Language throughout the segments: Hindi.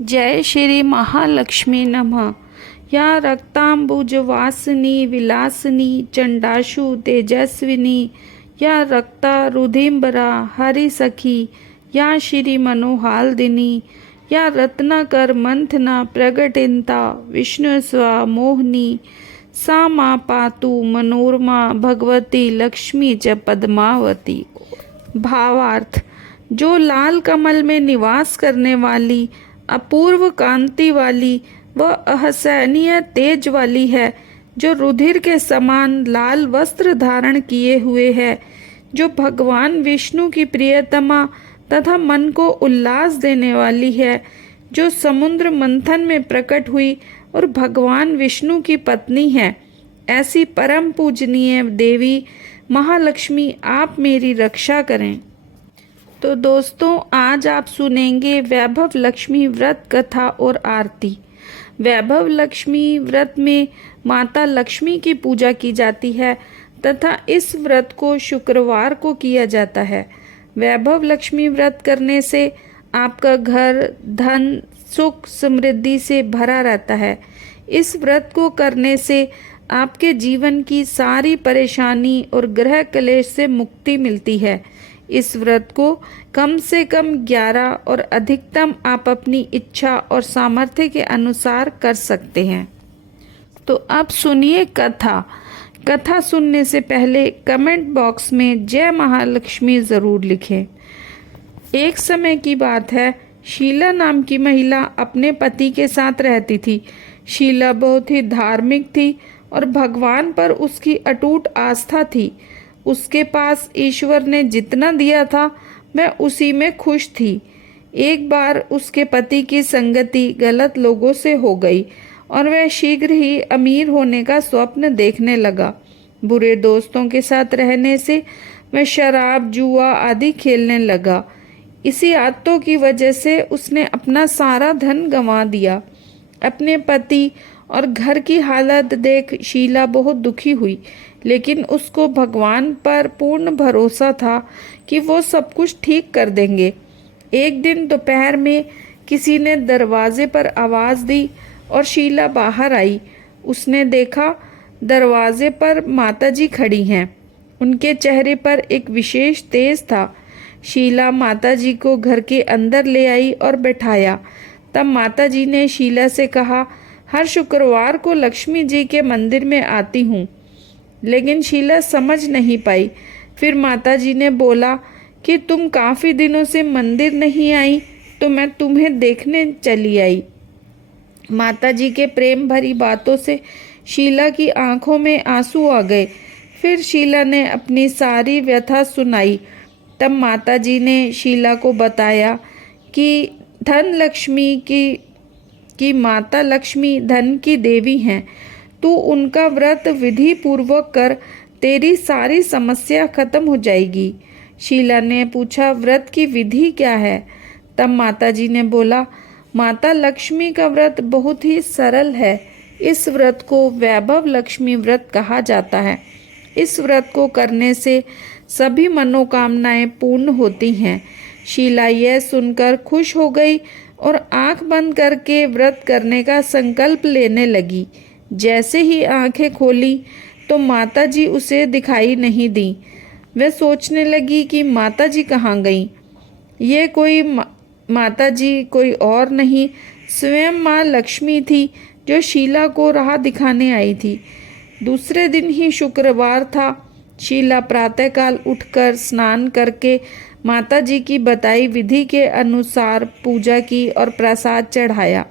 जय श्री महालक्ष्मी नमः। या रक्तांबुज वासिनी विलासिनी चंडाशु तेजस्विनी या रक्ता रुधिम्बरा हरि सखी या श्री मनोहाल्दिनी या रत्नाकर मंथना प्रगटिंता विष्णु स्वा मोहिनी सा माँ पातु मनोरमा भगवती लक्ष्मी च पद्मावती। भावार्थ, जो लाल कमल में निवास करने वाली अपूर्व कांति वाली व असहनीय तेज वाली है, जो रुधिर के समान लाल वस्त्र धारण किए हुए है, जो भगवान विष्णु की प्रियतमा तथा मन को उल्लास देने वाली है, जो समुद्र मंथन में प्रकट हुई और भगवान विष्णु की पत्नी है, ऐसी परम पूजनीय देवी महालक्ष्मी आप मेरी रक्षा करें। तो दोस्तों, आज आप सुनेंगे वैभव लक्ष्मी व्रत कथा और आरती। वैभव लक्ष्मी व्रत में माता लक्ष्मी की पूजा की जाती है तथा इस व्रत को शुक्रवार को किया जाता है। वैभव लक्ष्मी व्रत करने से आपका घर धन सुख समृद्धि से भरा रहता है। इस व्रत को करने से आपके जीवन की सारी परेशानी और ग्रह क्लेश से मुक्ति मिलती है। इस व्रत को कम से कम 11 और अधिकतम आप अपनी इच्छा और सामर्थ्य के अनुसार कर सकते हैं। तो अब सुनिए कथा। कथा सुनने से पहले कमेंट बॉक्स में जय महालक्ष्मी ज़रूर लिखें। एक समय की बात है, शीला नाम की महिला अपने पति के साथ रहती थी। शीला बहुत ही धार्मिक थी और भगवान पर उसकी अटूट आस्था थी। उसके पास ईश्वर ने जितना दिया था वह उसी में खुश थी। एक बार उसके पति की संगति गलत लोगों से हो गई और वह शीघ्र ही अमीर होने का स्वप्न देखने लगा। बुरे दोस्तों के साथ रहने से वह शराब जुआ आदि खेलने लगा। इसी आदतों की वजह से उसने अपना सारा धन गंवा दिया। अपने पति और घर की हालत देख शीला बहुत दुखी हुई, लेकिन उसको भगवान पर पूर्ण भरोसा था कि वो सब कुछ ठीक कर देंगे। एक दिन दोपहर में किसी ने दरवाजे पर आवाज़ दी और शीला बाहर आई। उसने देखा दरवाजे पर माताजी खड़ी हैं। उनके चेहरे पर एक विशेष तेज था। शीला माताजी को घर के अंदर ले आई और बैठाया। तब माताजी ने शीला से कहा, हर शुक्रवार को लक्ष्मी जी के मंदिर में आती हूँ। लेकिन शीला समझ नहीं पाई। फिर माताजी ने बोला कि तुम काफ़ी दिनों से मंदिर नहीं आई, तो मैं तुम्हें देखने चली आई। माताजी के प्रेम भरी बातों से शीला की आंखों में आंसू आ गए। फिर शीला ने अपनी सारी व्यथा सुनाई। तब माताजी ने शीला को बताया कि धन लक्ष्मी की माता लक्ष्मी धन की देवी हैं। तू उनका व्रत विधि पूर्वक कर, तेरी सारी समस्या खत्म हो जाएगी। शीला ने पूछा, व्रत की विधि क्या है? तब माताजी ने बोला, माता लक्ष्मी का व्रत बहुत ही सरल है। इस व्रत को वैभव लक्ष्मी व्रत कहा जाता है। इस व्रत को करने से सभी मनोकामनाएं पूर्ण होती हैं। शीला यह सुनकर खुश हो गई और आंख बंद करके व्रत करने का संकल्प लेने लगी। जैसे ही आंखें खोली तो माताजी उसे दिखाई नहीं दी। वह सोचने लगी कि माताजी कहाँ गईं। ये कोई माताजी कोई और नहीं, स्वयं माँ लक्ष्मी थी, जो शीला को राह दिखाने आई थी। दूसरे दिन ही शुक्रवार था। शीला प्रातःकाल उठकर स्नान करके माताजी की बताई विधि के अनुसार पूजा की और प्रसाद चढ़ाया।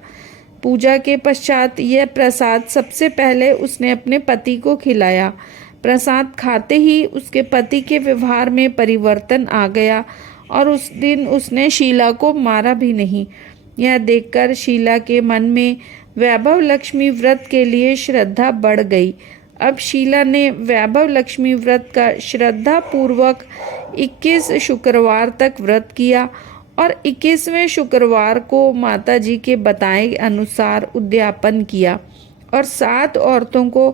पूजा के पश्चात यह प्रसाद सबसे पहले उसने अपने पति को खिलाया। प्रसाद खाते ही उसके पति के व्यवहार में परिवर्तन आ गया और उस दिन उसने शीला को मारा भी नहीं। यह देखकर शीला के मन में वैभव लक्ष्मी व्रत के लिए श्रद्धा बढ़ गई। अब शीला ने वैभव लक्ष्मी व्रत का श्रद्धा पूर्वक 21 शुक्रवार तक व्रत किया और 21वें शुक्रवार को माताजी के बताए अनुसार उद्यापन किया और 7 औरतों को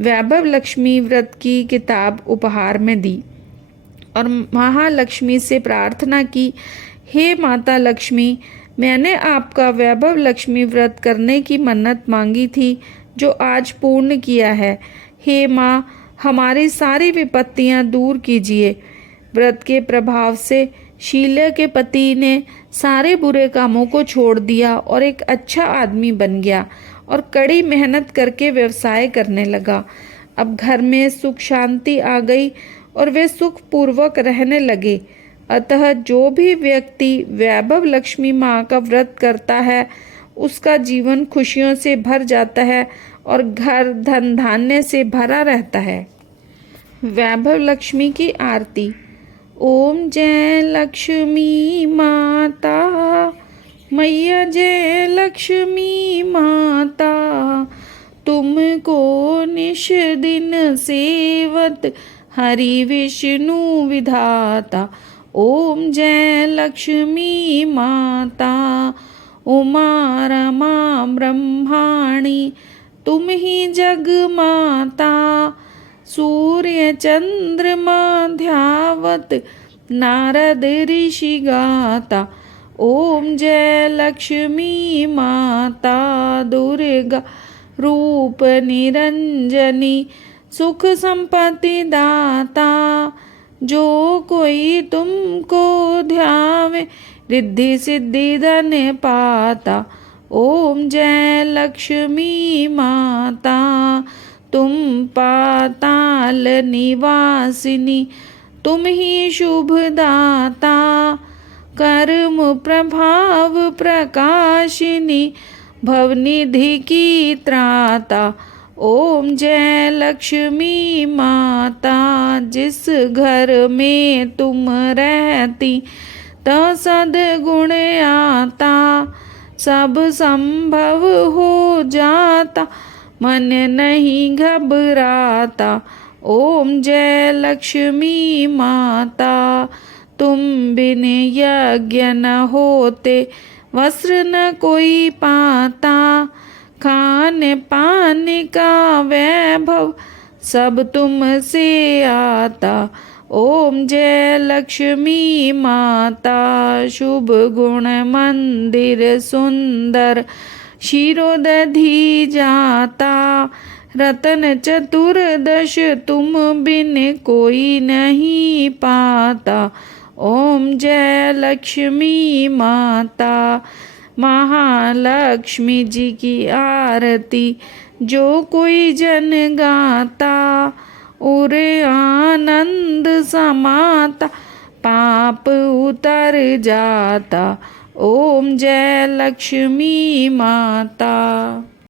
वैभव लक्ष्मी व्रत की किताब उपहार में दी और महालक्ष्मी से प्रार्थना की, हे माता लक्ष्मी, मैंने आपका वैभव लक्ष्मी व्रत करने की मन्नत मांगी थी, जो आज पूर्ण किया है। हे माँ, हमारी सारी विपत्तियाँ दूर कीजिए। व्रत के प्रभाव से शीला के पति ने सारे बुरे कामों को छोड़ दिया और एक अच्छा आदमी बन गया और कड़ी मेहनत करके व्यवसाय करने लगा। अब घर में सुख शांति आ गई और वे सुख पूर्वक रहने लगे। अतः जो भी व्यक्ति वैभव लक्ष्मी माँ का व्रत करता है, उसका जीवन खुशियों से भर जाता है और घर धन धान्य से भरा रहता है। वैभव लक्ष्मी की आरती। ओम जय लक्ष्मी माता, मैया जय लक्ष्मी माता, तुमको निश दिन सेवत हरि विष्णु विधाता। ओम जय लक्ष्मी माता, उमा रमा ब्रह्माणी, तुम ही जग माता, सूर्य चंद्रमा ध्यावत नारद ऋषि गाता। ओम जय लक्ष्मी माता, दुर्गा रूप निरंजनी, सुख संपत्ति दाता, जो कोई तुमको ध्यावे रिद्धि सिद्धि धन पाता। ओम जय लक्ष्मी माता, तुम पाताल निवासिनी, तुम ही शुभ दाता, कर्म प्रभाव प्रकाशिनी, भवनिधि की त्राता। ओम जय लक्ष्मी माता, जिस घर में तुम रहती तो सद्गुण आता, सब संभव हो जाता, मन नहीं घबराता। ओम जय लक्ष्मी माता, तुम बिन यज्ञ न होते, वस्त्र न कोई पाता, खाने पाने का वैभव सब तुमसे आता। ओम जय लक्ष्मी माता, शुभ गुण मंदिर सुंदर, क्षीरोदधि जाता, रतन चतुर्दश तुम बिन कोई नहीं पाता। ओम जय लक्ष्मी माता, महालक्ष्मी जी की आरती जो कोई जन गाता, उरे आनंद समाता, पाप उतर जाता। ओम जय लक्ष्मी माता।